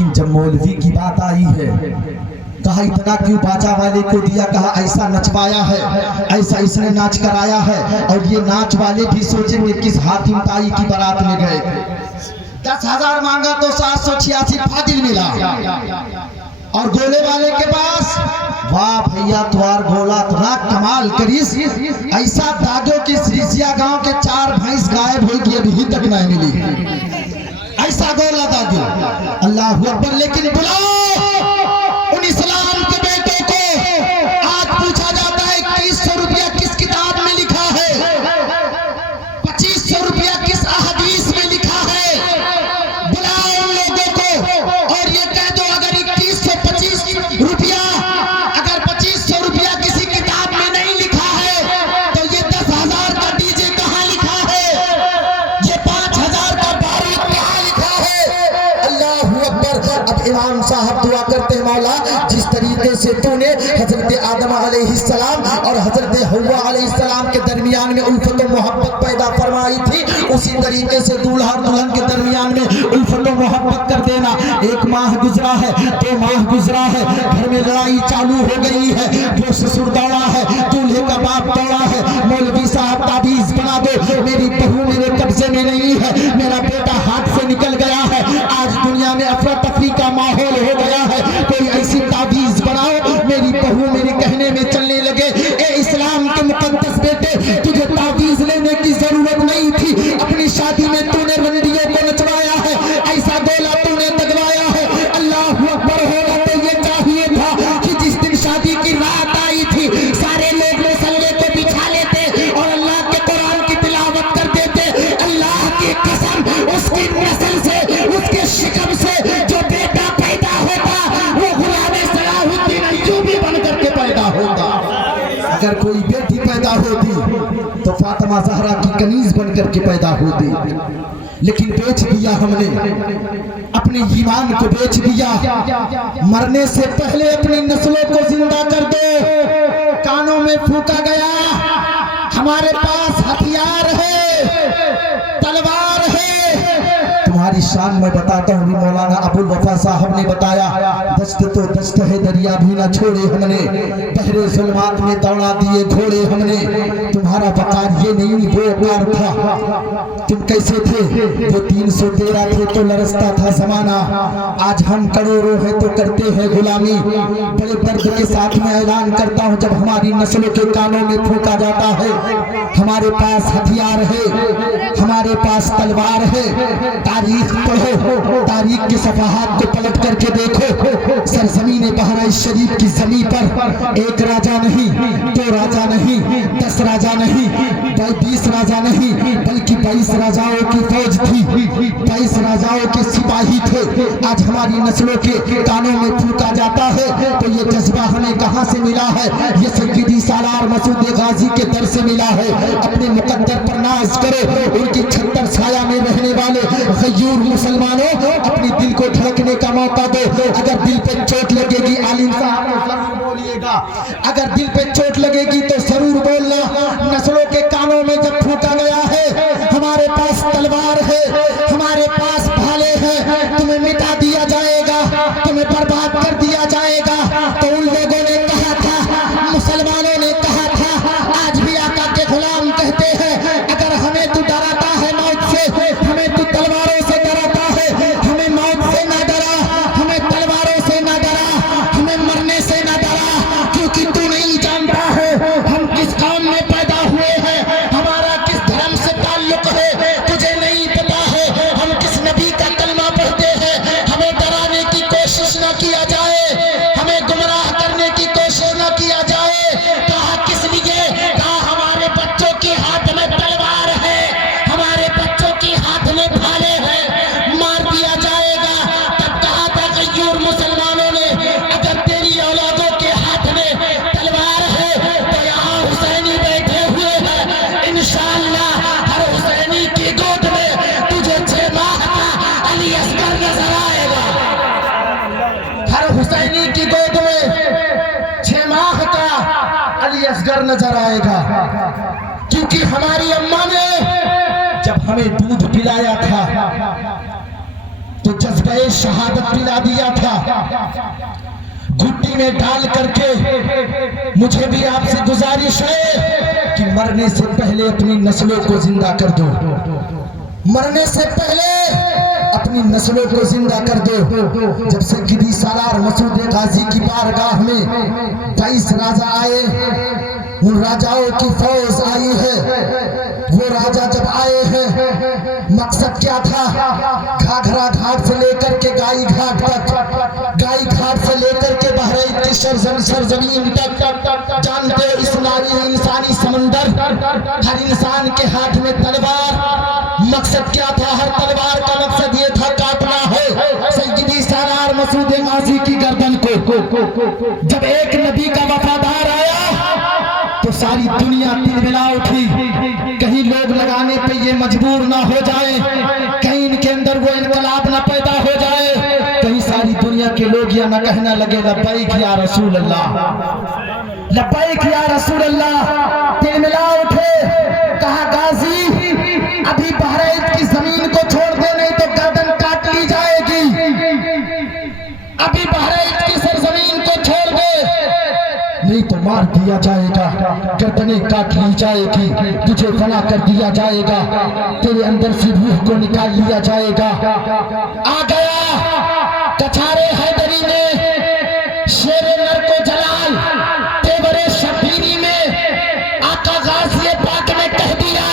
लेकिन जब मौलवी की बात आई है, कहा इतना क्यों बाजा वाले को दिया, कहा ऐसा नचवाया है, ऐसा इसने नाच कराया है। और ये नाच वाले भी सोचेंगे किस हातिम ताई की बारात में गए। 10,000 मांगा तो 786 फादिल मिला। और गोले वाले के पास, वाह भैया तुम्हार गोला इतना कमाल करीस, ऐसा दागो कि श्रीसिया गांव के 4 भैंस गायब हो गई, अभी तक नहीं मिली। ऐसा गोला दागो, अल्लाह अकबर। लेकिन बुलाओ उन इस्लाम के बेटों को। आज पूछा जाता है 2100 रुपया किस किताब में लिखा है, 2500 रुपया किस अहदीस में लिखा है। बुलाओ उन लोगों को और ये कह दो अगर 2125 रुपया, अगर 2500 रुपया किसी किताब में नहीं लिखा है तो ये 10,000 का डीजे कहाँ लिखा है, ये 5,000 का बारूद कहाँ लिखा है। अल्लाह अकबर। अब इमाम साहब दुआ करते हैं, मौला जिस तरीके से तूने हजरत आदम अलैहिस्सलाम और हजरत हव्वा अलैहिस्सलाम के दरमियान में उल्फत और मोहब्बत पैदा फरमाई थी, उसी तरीके से दूल्हा और दुल्हन के दरमियान में उल्फत और मोहब्बत कर देना। 1 माह गुजरा है, 2 माह गुजरा है, घर में लड़ाई चालू हो गई है, जो ससुर दौड़ा है, दूल्हे का बाप दौड़ा है, मौलवी साहब ताबीज बना दो, मेरी बहू मेरे कब्जे में नहीं है, मेरा बेटा हाथ से निकल गया है। आज दुनिया में अफरा तफरी का माहौल हो गया है, कोई ऐसी ताबीज बनाओ मेरी बहू मेरे कहने में चलने लगे। ए इस्लाम के मुकद्दस बेटे, तुझे ताबीज लेने की जरूरत नहीं थी, अपनी शादी में तूने रंडियों को नचवाया है, ऐसा गोला तूने दगवाया है। अल्लाह अकबर। होना तो ये चाहिए था कि जिस दिन शादी की रात आई थी सारे लोग मुसल्ले को बिछा लेते और अल्लाह के कुरान की तिलावत कर देते। अल्लाह की कसम, उसकी नस्ल से, उसके शिकम से जो बेटा पैदा होता वो गुलाम सलाहुद्दीन अय्यूबी बन करके पैदा होता। अगर कोई बेटी पैदा होती तो फातिमा ज़हरा की कनीज बन करके पैदा होती। लेकिन बेच दिया हमने, अपने ईमान को बेच दिया। मरने से पहले अपनी नस्लों को जिंदा कर दो। कानों में फूंका गया, हमारे पास हथियार है, तलवार है। तुम्हारी शान मैं बताता हूँ, मौलाना अबुल वफा साहब ने बताया, दस्त तो दस्त है दरिया भी न छोड़े हमने, बहरे जुल्मात में दौड़ा दिए घोड़े हमने। तुम्हारा वकार ये नहीं वो वकार था। तुम कैसे थे, वो 313 थे तो लरसता था जमाना, आज हम करोड़ों हैं तो करते हैं गुलामी। बड़े दर्द के साथ में ऐलान करता हूँ, जब हमारी नस्लों के कानों में फूंका जाता है, हमारे पास हथियार है, हमारे पास तलवार है। तारीख पढ़ो, तारीख के सफाहात को पलट करके देखो। सरजमीन बहराइच शरीफ की जमीन पर एक राजा नहीं, 2 राजा नहीं, 10 राजा नहीं, 20 राजा नहीं, बल्कि 22 राजाओं की फौज थी, 22 राजाओं के सिपाही थे। आज हमारी नस्लों के कानों में फूंका जाता है तो ये जज्बा हमें कहाँ से मिला है? ये सैयदी सालार मसूद गाजी के दर से मिला है। अपने मुकद्दर पर नाज करो, उनकी छत्तर छाया में रहने वाले गयूर मुसलमानों, अपने दिल को धड़कने का मौका दो। अगर दिल पे चोट लगेगी आलिम साहब बोलिएगा, अगर दिल पे चोट लगेगी तो जरूर बोलना। नस्लों के कानों में जब फूंका गया है, हमारे पास तलवार है, हमारे पास भाले हैं, तुम्हें मिटा दिया जाएगा, तुम्हें बर्बाद कर दिया जाएगा। तो उन लोगों ने कहा था, मुसलमानों ने कहा था, आज भी आका के गुलाम कहते हैं, अगर हमें तू डराता है मौत से, हमें तू तलवारों से डराता है, हमें मौत से ना डरा, हमें तलवारों से ना डरा, हमें मरने से ना डरा, क्योंकि तू नहीं जानता है हम किस काम में पैदा हुए हैं, हमारा किस धर्म से ताल्लुक है, तुझे नहीं पता है हम किस नबी का कलमा पढ़ते हैं। हमें डराने की कोशिश न किया जाए, हमें गुमराह करने की कोशिश न किया जाए। कहा किस लिए? कहा हमारे बच्चों के हाथ में तलवार है, हमारे बच्चों के हाथ में भाले हैं, मार दिया जाएगा। तब कहा था गयूर मुसलमानों ने, अगर तेरी औलादों के हाथ में तलवार है तो यहाँ हुसैनी बैठे हुए हैं, इंशाअल्लाह हर हुसैनी की गोद में तुझे 6 माह का अली असगर नजर आएगा। हर हुसैनी की गोद में 6 माह का अली असगर नजर आएगा। क्योंकि हमारी अम्मा ने जब हमें दूध पिलाया था तो तो जज्बे शहादत पिला दिया था, घुट्टी में डाल करके। मुझे भी आपसे गुजारिश है कि मरने से पहले अपनी नस्लों को जिंदा कर दो, मरने से पहले अपनी नस्लों को जिंदा कर दो। जब से गिदी सालार मसूद गाजी की बारगाह में 22 राजा आए, उन राजाओं की फौज आई है। वो राजा जब आए हैं, मकसद क्या था? घाघरा घाट से लेकर के गाई घाट तक, गाई घाट से लेकर के बहरीन की सरजमीन तक, जानते हो इंसानी समंदर, हर इंसान के हाथ में तलवार। मकसद क्या था? हर तलवार का मकसद ये था काटना है सैयदी सालार मसूद गाजी की गर्दन को। जब एक नबी का वफादार आया तो सारी दुनिया तिलमिला उठी। कहीं लोग लगाने पे ये मजबूर ना हो जाए, कहीं इनके अंदर वो इनकलाब ना पैदा हो जाए, कहीं सारी दुनिया के लोग ये ना कहना लगे लब्बैक या रसूल अल्लाह, लब्बैक या रसूल अल्लाह। तिलमिला उठे, कहा गाजी अभी बहरीन की जमीन को छोड़ दे, नहीं तो गर्दन काट ली जाएगी। अभी बहरीन की सरजमीन को छोड़ दे, नहीं तो मार दिया जाएगा, गर्दनें काट ली जाएगी, तुझे फना कर दिया जाएगा, तेरे अंदर से रूह को निकाल लिया जाएगा। आ गया कछारे हैदरी में, शेरे नर को जलाल, तेवरे शबीरी में आका गाज़ी पाक ने कह दिया,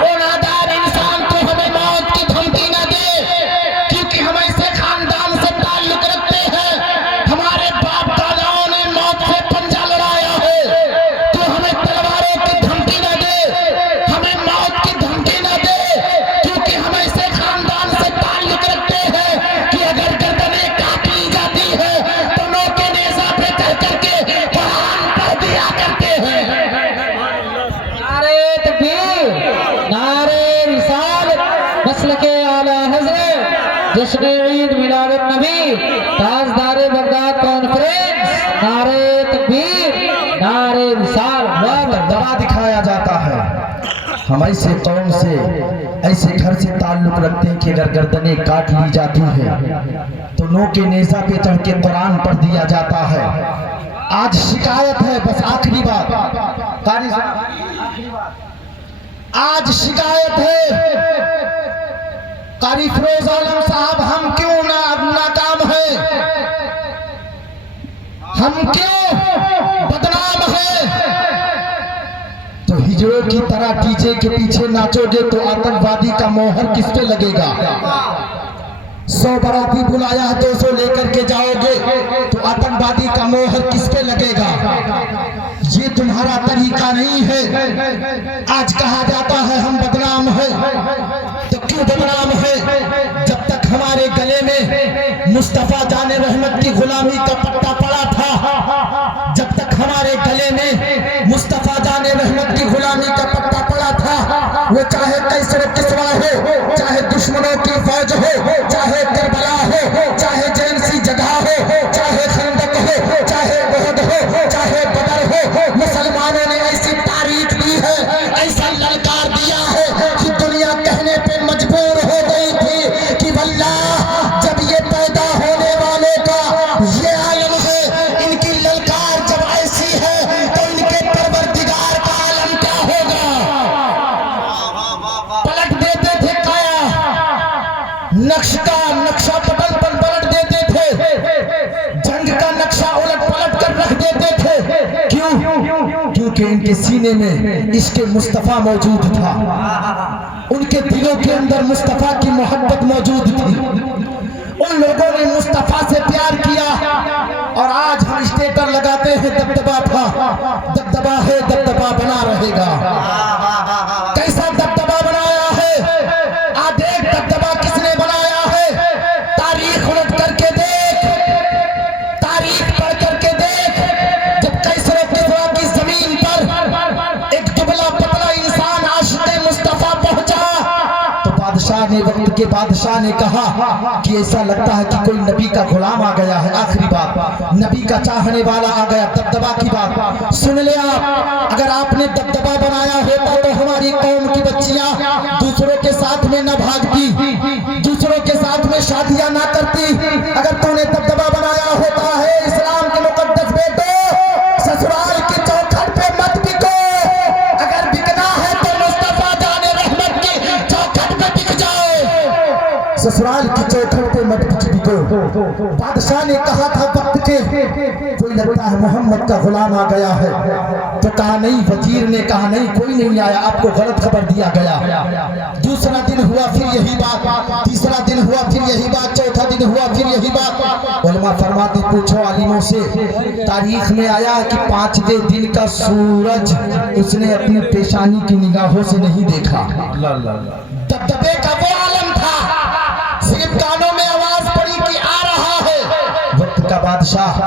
ओ नादार इंसान तो हमें मौत की धमकी न दे, क्योंकि हम ऐसे खानदान से ताल्लुक रखते हैं, हमारे बाप दादाओं ने मौत से पंजा लड़ाया है। तो हमें तलवारों की धमकी न दे, हमें मौत की धमकी न दे, क्योंकि हम ऐसे खानदान से ताल्लुक रखते हैं कि अगर गर्दनें काट ली जाती है तो नौके नेज़ा पे चढ़ करके कुरान पढ़ दिया करते हैं। नारे तकबीर, नारे रिसालत, मसलके आला हज़रत, जश्न ईद मिलाद नबी, ताजदारे बगदाद कॉन्फ्रेंस। नारे तकबीर, नारे रिसालत। दबा दिखाया जाता है। हम ऐसे कौम से, ऐसे घर से ताल्लुक रखते हैं कि अगर गर्दनें काट ली जाती है तो नौके नेज़ा पे चढ़ के कुरान पढ़ दिया जाता है। आज शिकायत है, बस आखिरी बात, आज शिकायत है कारी फिरोज आलम साहब, हम क्यों नाकाम हैं, हम क्यों बदनाम हैं? तो हिजड़ों की तरह डीजे के पीछे नाचोगे तो आतंकवादी का मोहर किस पे लगेगा? 100 बाराती बुलाया है, 200 लेकर के जाओगे तो आतंकवादी का मोहर किस पे लगेगा? ये तुम्हारा तरीका नहीं है। आज कहा जाता है हम बदनाम हैं, तो क्यों बदनाम है? जब तक हमारे गले में मुस्तफा जाने रहमत की गुलामी का पट्टा पड़ा था, जब तक हमारे गले में मुस्तफा जाने रहमत की गुलामी का पट्टा पड़ा था, वो चाहे कैसर किस्वा हो, चाहे दुश्मनों की फौज हो, चाहे करबला हो, चाहे जैन सी जगह हो, चाहे खंदक हो, चाहे उहद हो, चाहे बदर हो, मुसलमानों ने ऐसी तारीख दी है, ऐसा ललकार दिया है कि दुनिया कहने पे मजबूर हो गई थी कि वल्लाह जब ये पैदा होने वालों का ये आलम है, इनकी ललकार जब ऐसी है तो इनके परवरदिगार का आलम क्या होगा? पलट देते थे काया, नक्शा पलट देते थे, जंग का नक्शा उलट पलट कर रख देते थे। क्यों? क्योंकि इनके सीने में इसके मुस्तफा मौजूद था, उनके दिलों के अंदर मुस्तफा की मोहब्बत मौजूद थी, उन लोगों ने मुस्तफा से प्यार किया। और आज हम स्टेटर लगाते हैं दबदबा था, दबदबा है, दबदबा बना रहेगा। कैसा दबदबा बनाया है? आ देख दबदबा किसने बनाया है? तारीख उलट करके देख, तारीख पढ़ करके देख। जब कैसर किस्रा की जमीन पर एक दुबला पतला इंसान आशिक़े मुस्तफा पहुंचा तो बादशाह ने, वक्त के बादशाह ने कहा कि ऐसा लगता है कि कोई नबी का गुलाम आ गया है। आखिरी बात, नबी का चाहने वाला आ गया। दबदबा की बात सुन ले आप, अगर आपने दबदबा बनाया होता तो हमारी कौम की बच्चियां दूसरों के साथ में न भागती, दूसरों के साथ में शादी ससुराल की चौखट पे मत बिजली को। बादशाह ने कहा था वक्त के कोई लगता है मोहम्मद का गुलाम आ गया है, तो कहा नहीं, वजीर ने कहा नहीं कोई नहीं आया, आपको गलत खबर दिया गया। दूसरा दिन हुआ फिर यही बात, तीसरा दिन हुआ फिर यही बात, चौथा दिन हुआ फिर यही बात। उलमा फरमाते पूछो आलिमों से, तारीख में आया कि 5वें दिन का सूरज उसने अपनी पेशानी की निगाहों से नहीं देखा। दबदबे का वो आलम था, सिर्फ कानों में आवाज पड़ी कि आ रहा है। वक्त का बादशाह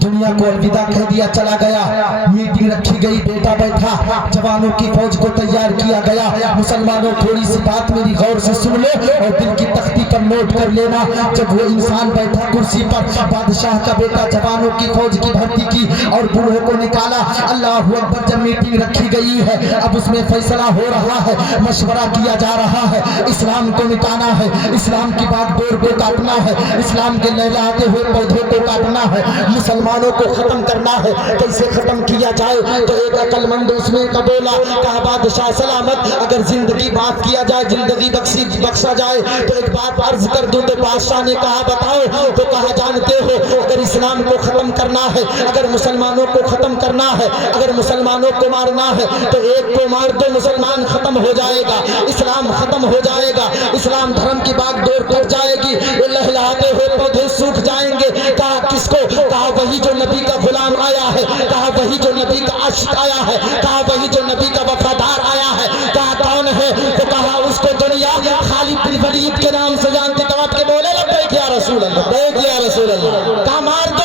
दुनिया को अलविदा कह दिया, चला गया। मीटिंग रखी गई, बेटा बैठा, जवानों की फौज को तैयार किया गया। मुसलमानों थोड़ी सी बात मेरी गौर से सुन लो और दिल की तख्ती पर नोट कर लेना। जब वो इंसान बैठा कुर्सी पर, बादशाह का बेटा जवानों की फौज की भर्ती की और बूढ़ों को निकाला। अल्लाह अकबर। जब मीटिंग रखी गई है, अब उसमें फैसला हो रहा है, मशवरा किया जा रहा है। इस्लाम को मिटाना है, इस्लाम की बागडोर को काटना है, इस्लाम के लहलाते हुए पौधों को काटना है, मुसलमानों को खत्म करना है। कैसे खत्म किया जाए? तो एक अकलमंद उसमें का बोला, कहा बादशाह सलामत, अगर जिंदगी बात किया जाए, जिंदगी बख्शा जाए तो एक बात अर्ज कर दूं। तो बादशाह ने कहा बताओ। तो कहा जानते हो, अगर इस्लाम को खत्म करना है, अगर मुसलमानों को खत्म करना है, अगर मुसलमानों को मारना है, तो एक को मार दो, मुसलमान खत्म हो जाएगा, इस्लाम खत्म हो जाएगा, इस्लाम धर्म की बागडोर कर जाएगी, लहलाते हुए पौधे सूख जाएंगे। कहा किसको? कहा वही जो नबी का गुलाम आया है, कहा वही जो नबी का आशिक आया है, कहा वही जो नबी का वफादार आया है। कहा कौन है? तो कहा उसको दुनिया खालिद बिन वलीद के नाम से जानती। तवाब के बोले लब्बैक या रसूल अल्लाह, लब्बैक या रसूल अल्लाह। कहा मार दो।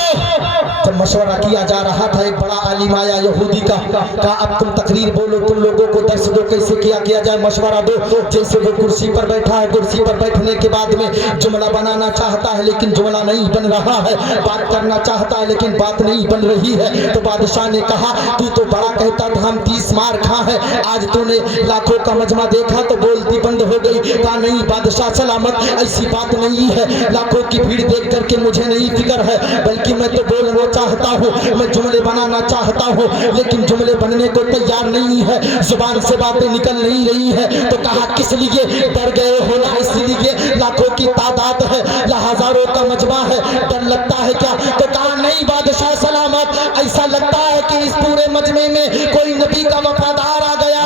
जब मशवरा किया जा रहा था, एक बड़ा आलिम आया यहूदी का, कहा अब तुम तकरीर बोलो, तुम लोगों को दर्श दो, कैसे किया जाए, मशवरा दो। जैसे वो कुर्सी पर बैठा है, कुर्सी पर बैठने के बाद में जुमला बनाना चाहता है लेकिन जुमला नहीं बन रहा है, बात करना चाहता है लेकिन बात नहीं बन रही है। तो बादशाह ने कहा तू तो बड़ा कहता था हम 30 मार खा है, आज तूने लाखों का मजमा देखा तो बोलती बंद हो गई। कहा नहीं बादशाह सलामत, ऐसी बात नहीं है, लाखों की भीड़ देख करके मुझे नहीं फिक्र है, बल्कि मैं तो बोलना चाहता हूँ, मैं जुमले बनाना चाहता हूँ, लेकिन जुमले बनने को तैयार नहीं है, जुबान से बातें निकल नहीं रही है। तो कहा किस लिए डर गए हो? ना इसलिए लाखों की तादाद है, हजारों का मजमा है, डर लगता है क्या? तो कहा नहीं बादशाह सलामत, ऐसा लगता है कि इस पूरे मजमे में कोई नबी का वफादार आ गया,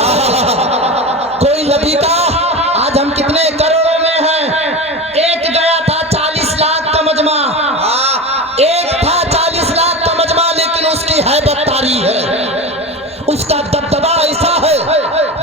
कोई नबी का। आज हम कितने करोड़ों में हैं? एक गया था 40 लाख का मजमा, एक था 40 लाख का मजमा, लेकिन उसकी हैबत तारी है, उसका दबदबा ऐसा है,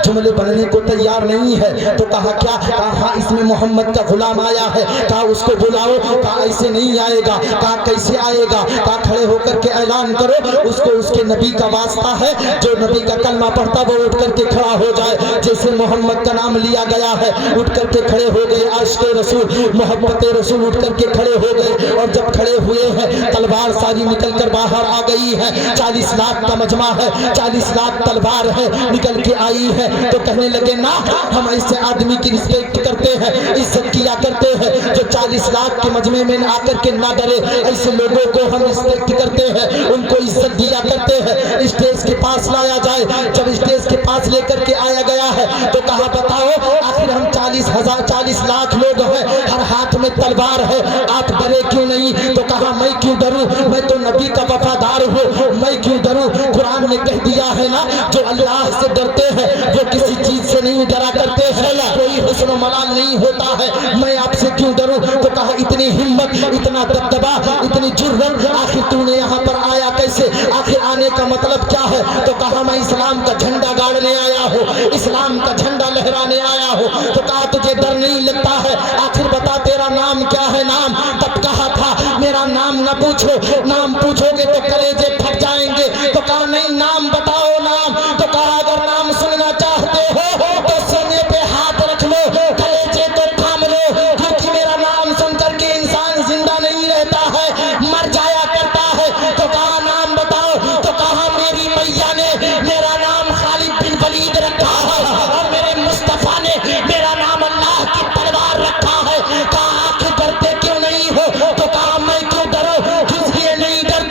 जुमले बनने को तैयार नहीं है। तो कहा क्या? कहा इसमें मोहम्मद का गुलाम आया है, कहा उसको बुलाओ। कहा ऐसे नहीं आएगा। कहा कैसे आएगा? कहा खड़े होकर के ऐलान करो, उसको उसके नबी का वास्ता है, जो नबी का कलमा पढ़ता वो उठ करके खड़ा हो जाए। जैसे मोहम्मद का नाम लिया गया है, उठ करके खड़े हो गए आशिक़े रसूल, मोहब्बत रसूल उठ करके खड़े हो गए। और जब खड़े हुए हैं, तलवार सारी निकल कर बाहर आ गई है। 40 लाख का मजमा है, 40 लाख तलवार है, निकल के आई है। तो कहने लगे ना, हम ऐसे आदमी की रिस्पेक्ट करते हैं, इज्जत किया करते हैं, जो 40 लाख के मजमे में आकर के ना डरे, ऐसे लोगों को हम रिस्पेक्ट करते हैं, उनको इज्जत दिया करते हैं। स्टेज के पास लाया जाए। जब स्टेज के पास लेकर के आया गया है, तो कहा बताओ आखिर हम 40 लाख लोग हैं, हर हाथ में तलवार है, आप डरे क्यों नहीं? तो कहा मैं क्यों डरूं, मैं तो नबी का वफादार हूँ, मैं क्यों डरूं? कुरान ने कह दिया है ना, जो अल्लाह से डरते हैं वो किसी चीज से नहीं डरा करते हैं, कोई हुस्न मलाल नहीं होता है, मैं आपसे क्यों डरूं? तो कहा इतनी हिम्मत, इतना दबदबा, इतनी जुर्रत, आखिर तूने यहाँ पर आया कैसे? आखिर आने का मतलब क्या है? तो कहा मैं इस्लाम का झंडा गाड़ने आया हूँ, इस्लाम का झंडा लहराने आया हूँ। तो कहा तुझे डर नहीं लगता है? आखिर बता तेरा नाम क्या है? नाम तब कहा था मेरा नाम न पूछो, नाम पूछोगे तो कलेजे फट जाएंगे। तो कहा नहीं नाम बताओ नाम। तो कहा अगर नाम सुनना चाहते हो तो सीने पे हाथ रख लो, कलेजे तो थाम लो, क्योंकि मेरा नाम सुन करके इंसान जिंदा नहीं रहता है, मर जाया करता है। तो कहा नाम बताओ। तो कहा मेरी मैया ने मेरा नाम खालिद बिन वलीद रखा है और मेरे मुस्तफा ने मेरा नाम अल्लाह की तलवार रखा है। कहा आखिर डरते क्यों नहीं हो? तो कहा मैं क्यों डरूं, इसलिए नहीं डर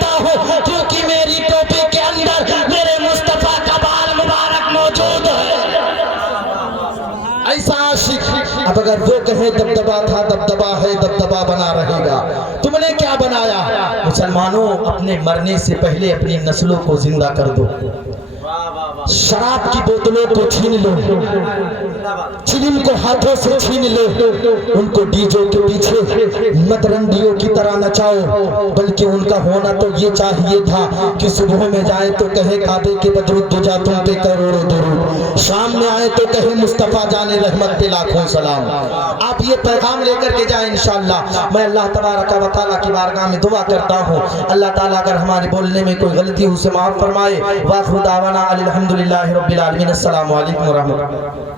ऐसा आशिक, अब अगर वो कहे दबदबा था दबदबा है दबदबा बना रहेगा, तुमने क्या बनाया? मुसलमानों, अपने मरने से पहले अपनी नस्लों को जिंदा कर दो। शराब की बोतलों को छीन लो, चिलिम को हाथों से छीन लो, उनको डीजो के पीछे मदरंडियों की तरह नचाओ। बल्कि उनका होना तो ये चाहिए था कि सुबह में जाए तो कहे काबे के बदरुद दुजा तुम पे करोड़ों दुरूद, शाम में आए तो कहे मुस्तफा जाने रहमत पे लाखों सलाम। आप ये पैगाम लेकर के जाए इंशाअल्लाह। मैं अल्लाह तबारक व तआला की बारगाह में दुआ करता हूँ, अल्लाह ताला अगर हमारे बोलने में कोई गलती उसे माफ फरमाए। वाखिर दावाना अल्हम्दुलिल्लाहि रब्बिल आलमीन। अस्सलामु अलैकुम व रहमतुल्लाह।